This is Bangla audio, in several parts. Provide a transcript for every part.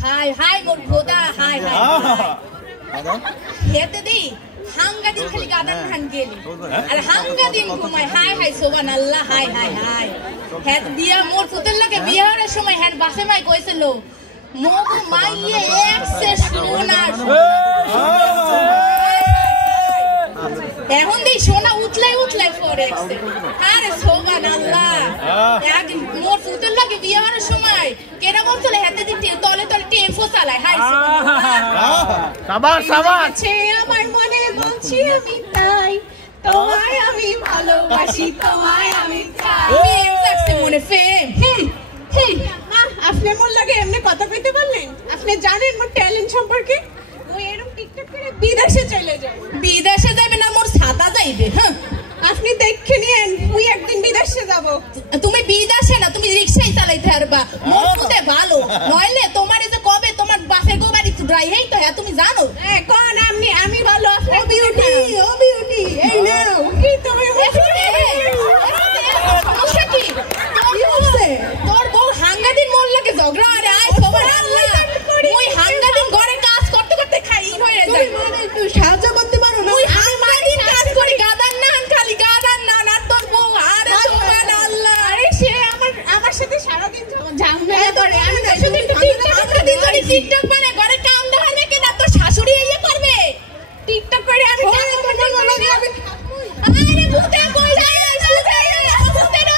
হাই হাই মোর খোদা হাই হাই হেতে দি হাঙ্গা দিন খালি গাদান খান গেলি আর হাঙ্গা দিন ঘুমাই হাই হাই সুবহানাল্লাহ হাই হাই হাই হেত দিয়া মোর ফুতের লাগে বিয়ার সময় হেন বাসে মাই কইছিল মোগো মাইয়ে একসে সোনা এখন দি সোনা উঠলাই উঠলাই ফরেক্স আরে সুবহানাল্লাহ এক মোর ফুতের লাগে বিয়ার সময় কেনা বলছিল হেতে দি তলে তলে টেম্পো চালায় হাই সুবহানাল্লাহ সাবাস সাবাস ছে আমার মনে বলছি আমি তাই তোমায় আমি ভালোবাসি তোমায় আমি চাই এক্সাক্টলি মনে ফেম আপনি মোর লাগে এমনি কথা কইতে পারলেন আপনি জানেন মোর ট্যালেন্ট সম্পর্কে ওই এরকম টিকটক করে বিদেশে চলে যায় বিদেশে যাবে না মোর সাদা যাইবে হ্যাঁ আপনি দেখে নিয়েন মুই একদিন বিদেশে যাব তুমি বিদেশে না তুমি রিকশাই চালাইতে পারবা মোর ফুতে ভালো নইলে তোমার যে কবে তোমার বাসের গোবাড়ি ড্রাই হেই তো তুমি জানো হ্যাঁ কোন আমি ভালো ও বিউটি এই নাও কি তুমি সমস্যা কি তোর বউ হাঙ্গাদিন মোর লাগে ঝগড়া আরে আয় সুবহানাল্লাহ মুই হাঙ্গাদিন ঘরে কাজ করতে করতে খাই হয়ে যায় মানে একটু সাহায্য করতে পারো না মুই হাঙ্গাদিন কাজ করি গাদান না খালি গাদান না না তোর বউ আরে সুবহানাল্লাহ আরে সে আমার সাথে সারা দিন ঝামেলা করে আমি শুধু একটু হাঙ্গাদিন করে টিকটক বানায় ঘরে কাম দেখার নাকি না তোর শাশুড়ি ইয়ে করবে টিকটক করে আমি আরে ভূতে কই যায় ভূতে না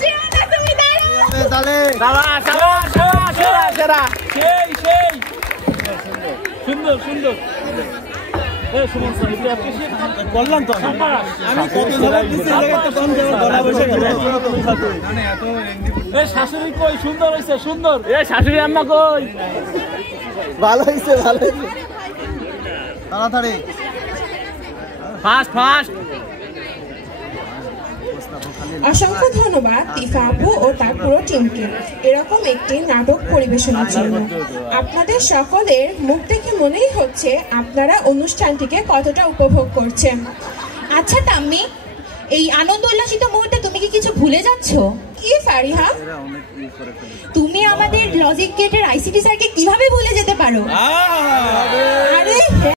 জিওনা তুমি দাঁড়াও তাহলে সাবাস সাবাস সাবাস সেরা সেরা সেই সেই সুন্দর সুন্দর সুমন স্যার এটা আপনি বললাম তো আমি কত জবাব দিছি জায়গাতে কম জবাব বলা বসে গেল শাশুড়ি কই সুন্দর হইছে সুন্দর শাশুড়ি আম্মা কই ভালো হইছে তাড়াতাড়ি ফাস্ট ফাস্ট অসংখ্য ধন্যবাদ তিফা আপু ও তার পুরো টিমকে এরকম একটি নাটক পরিবেশনার জন্য আপনাদের সকলের মুখ দেখে মনেই হচ্ছে আপনারা অনুষ্ঠানটিকে কতটা উপভোগ করছেন। আচ্ছা তাম্মি এই আনন্দ উল্লাসিত মুহূর্তে তুমি কি কিছু ভুলে যাচ্ছ কি ফারিহা তুমি আমাদের লজিক গেটের আইসিটি স্যারকে কিভাবে ভুলে যেতে পারো আরে